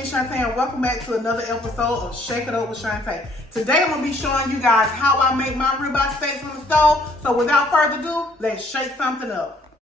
Miss Shantae, and welcome back to another episode of Shake It Up with Shantae. Today I'm going to be showing you guys how I make my ribeye steaks on the stove. So without further ado, let's shake something up.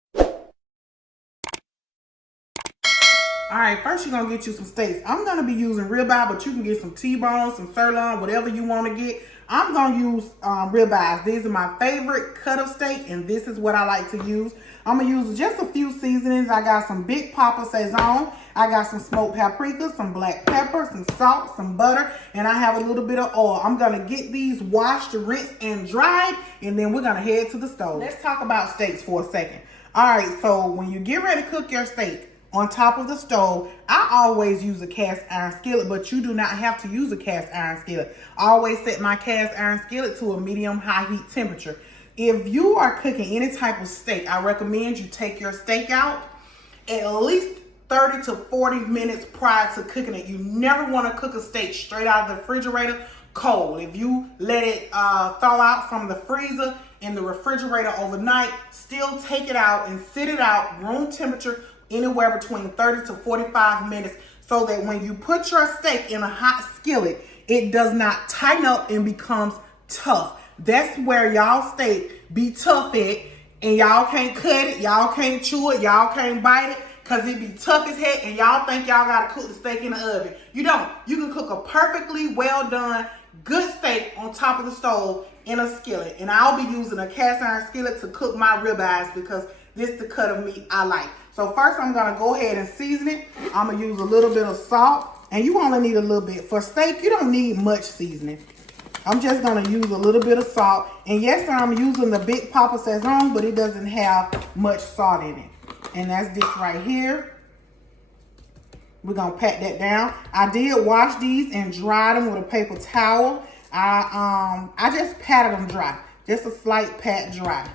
Alright, first you're going to get you some steaks. I'm going to be using ribeye, but you can get some T-bone, some sirloin, whatever you want to get. I'm going to use ribeyes. These are my favorite cut of steak, and this is what I like to use. I'm going to use just a few seasonings. I got some big pepper Saison. I got some smoked paprika, some black pepper, some salt, some butter, and I have a little bit of oil. I'm going to get these washed, rinsed, and dried, and then we're going to head to the stove. Let's talk about steaks for a second. Alright, so when you get ready to cook your steak, on top of the stove, I always use a cast iron skillet, but you do not have to use a cast iron skillet. I always set my cast iron skillet to a medium high heat temperature. If you are cooking any type of steak, I recommend you take your steak out at least 30 to 40 minutes prior to cooking it. You never want to cook a steak straight out of the refrigerator cold. If you let it thaw out from the freezer in the refrigerator overnight, still take it out and sit it out room temperature anywhere between 30 to 45 minutes so that when you put your steak in a hot skillet, it does not tighten up and becomes tough. That's where y'all steak be tough at, and y'all can't cut it, y'all can't chew it, y'all can't bite it, because it be tough as heck, and y'all think y'all got to cook the steak in the oven. You don't. You can cook a perfectly well done, good steak on top of the stove in a skillet. And I'll be using a cast iron skillet to cook my ribeyes because this is the cut of meat I like. So first I'm going to go ahead and season it. I'm going to use a little bit of salt, and you only need a little bit. For steak, you don't need much seasoning. I'm just going to use a little bit of salt. And yes, I'm using the big pepper Saison, but it doesn't have much salt in it. And that's this right here. We're going to pat that down. I did wash these and dry them with a paper towel. I just patted them dry. Just a slight pat dry.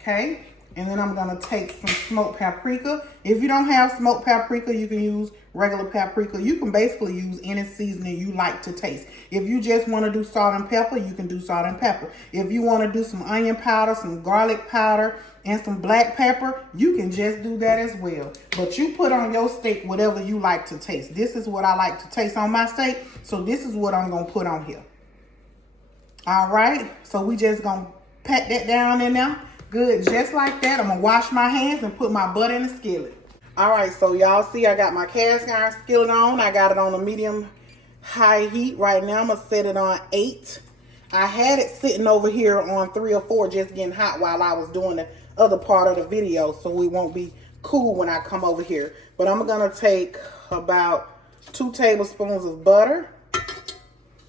Okay. And then I'm going to take some smoked paprika. If you don't have smoked paprika, you can use regular paprika. You can basically use any seasoning you like to taste. If you just want to do salt and pepper, you can do salt and pepper. If you want to do some onion powder, some garlic powder, and some black pepper, you can just do that as well. But you put on your steak whatever you like to taste. This is what I like to taste on my steak. So this is what I'm going to put on here. All right. So we just going to pat that down in there. Good, just like that. I'm going to wash my hands and put my butter in the skillet. All right, so y'all see I got my cast iron skillet on. I got it on a medium high heat. Right now, I'm going to set it on 8. I had it sitting over here on 3 or 4 just getting hot while I was doing the other part of the video, so it won't be cool when I come over here. But I'm going to take about 2 tablespoons of butter.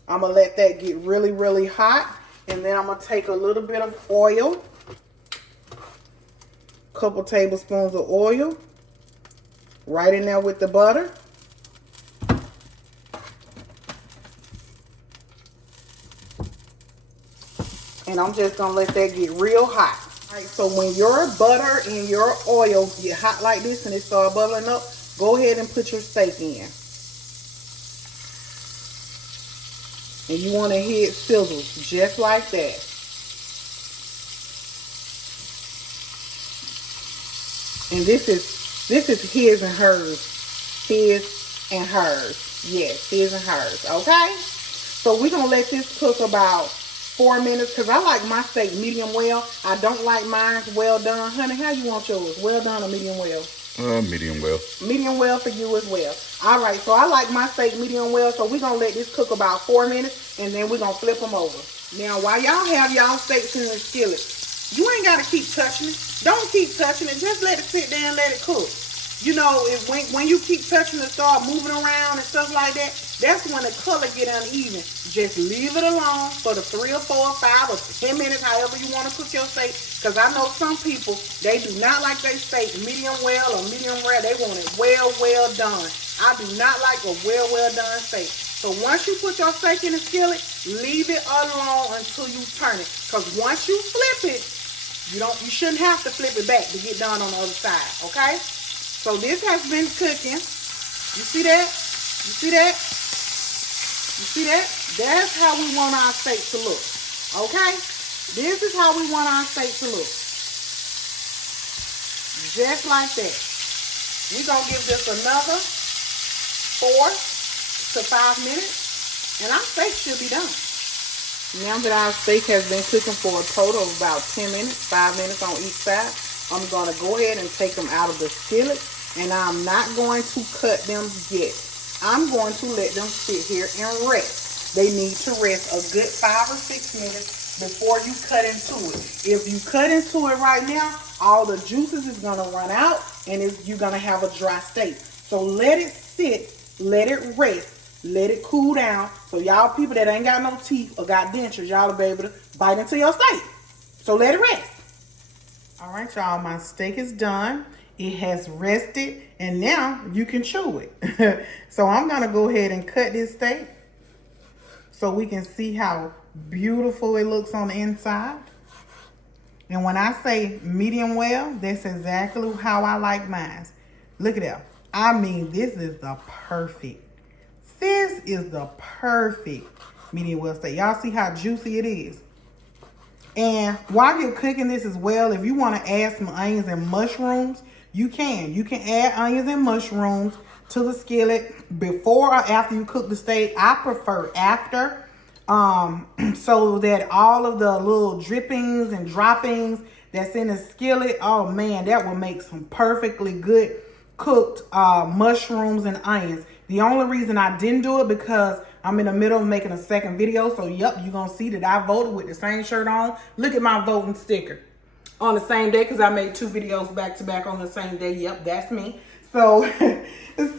I'm going to let that get really, really hot. And then I'm going to take a little bit of oil. Couple tablespoons of oil right in there with the butter. And I'm just gonna let that get real hot. All right, so when your butter and your oil get hot like this and it start bubbling up, go ahead and put your steak in. And you want to hear it sizzle just like that. And this is his and hers. His and hers. Yes, his and hers. Okay? So we're going to let this cook about 4 minutes because I like my steak medium well. I don't like mine well done. Honey, how you want yours? Well done or medium well? Medium well. Medium well for you as well. All right, so I like my steak medium well, so we're going to let this cook about 4 minutes, and then we're going to flip them over. Now, while y'all have y'all steaks in the skillet, you ain't got to keep touching it. Don't keep touching it. Just let it sit there and let it cook. You know, when you keep touching it, start moving around and stuff like that, that's when the color get uneven. Just leave it alone for the 3 or 4 or 5 or 10 minutes, however you want to cook your steak. Because I know some people, they do not like their steak medium well or medium rare. They want it well done. I do not like a well done steak. So once you put your steak in the skillet, leave it alone until you turn it. Because once you flip it, you shouldn't have to flip it back to get done on the other side, okay? So this has been cooking. You see that? You see that? You see that? That's how we want our steak to look, okay? This is how we want our steak to look. Just like that. We're going to give this another 4 to 5 minutes, and our steak should be done. Now that our steak has been cooking for a total of about 10 minutes, 5 minutes on each side, I'm going to go ahead and take them out of the skillet, and I'm not going to cut them yet. I'm going to let them sit here and rest. They need to rest a good 5 or 6 minutes before you cut into it. If you cut into it right now, all the juices is going to run out, and you're going to have a dry steak. So let it sit, let it rest. Let it cool down, so y'all people that ain't got no teeth or got dentures, y'all will be able to bite into your steak. So let it rest. All right, y'all, my steak is done. It has rested, and now you can chew it. So I'm gonna go ahead and cut this steak so we can see how beautiful it looks on the inside. And when I say medium well, that's exactly how I like mine. Look at that. I mean, this is the perfect. This is the perfect medium well steak. Y'all see how juicy it is. And while you're cooking this as well, if you want to add some onions and mushrooms, you can. You can add onions and mushrooms to the skillet before or after you cook the steak. I prefer after, so that all of the little drippings and droppings that's in the skillet, oh man, that will make some perfectly good cooked mushrooms and onions. The only reason I didn't do it because I'm in the middle of making a second video. So, yep, you're going to see that I voted with the same shirt on. Look at my voting sticker. On the same day, because I made 2 videos back to back on the same day. Yep, that's me. So,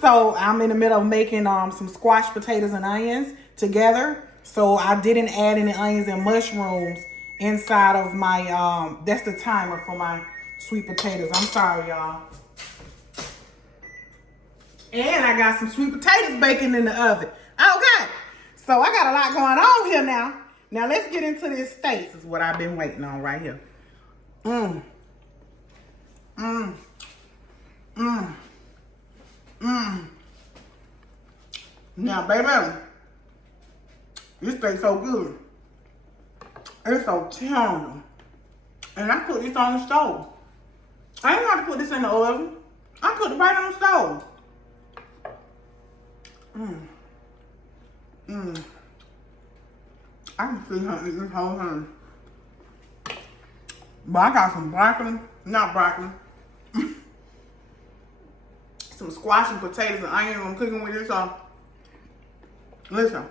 so I'm in the middle of making some squash potatoes and onions together. So I didn't add any onions and mushrooms inside of my, that's the timer for my sweet potatoes. I'm sorry, y'all. And I got some sweet potatoes baking in the oven. Okay. So I got a lot going on here now. Now let's get into this steak. This is what I've been waiting on right here. Now, baby, this steak's so good. It's so tender. And I put this on the stove. I ain't got to put this in the oven. I put it right on the stove. I can see her eat this whole thing. But I got some some squash and potatoes and onions I'm cooking with this. So, listen.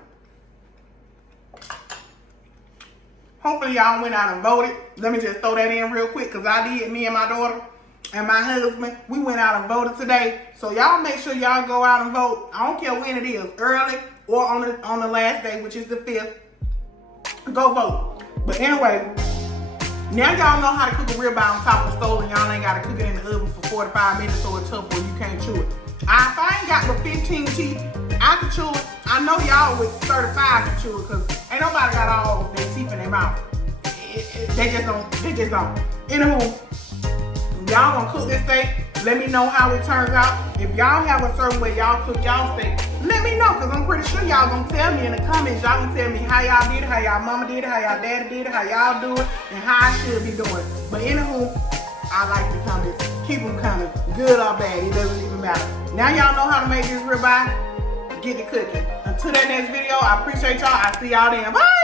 Hopefully y'all went out and voted. Let me just throw that in real quick because I did. Me and my daughter and my husband, we went out and voted today. So y'all make sure y'all go out and vote. I don't care when it is, early or on the last day, which is the 5th. Go vote. But anyway, now y'all know how to cook a ribeye on top of the stove, and y'all ain't got to cook it in the oven for 45 minutes so it's tough where you can't chew it. If I ain't got the 15 teeth, I can chew it. I know y'all with 35 can chew it because ain't nobody got all their teeth in their mouth. They just don't. Anywho, y'all gonna cook this steak. Let me know how it turns out. If y'all have a certain way y'all cook y'all steak, let me know, because I'm pretty sure y'all gonna tell me in the comments. Y'all gonna tell me how y'all did it, how y'all mama did it, how y'all daddy did it, how y'all do it, and how I should be doing it. But anywho, I like the comments. Keep them coming. Good or bad, it doesn't even matter. Now y'all know how to make this ribeye. Get it cooking. Until that next video, I appreciate y'all. I see y'all then. Bye!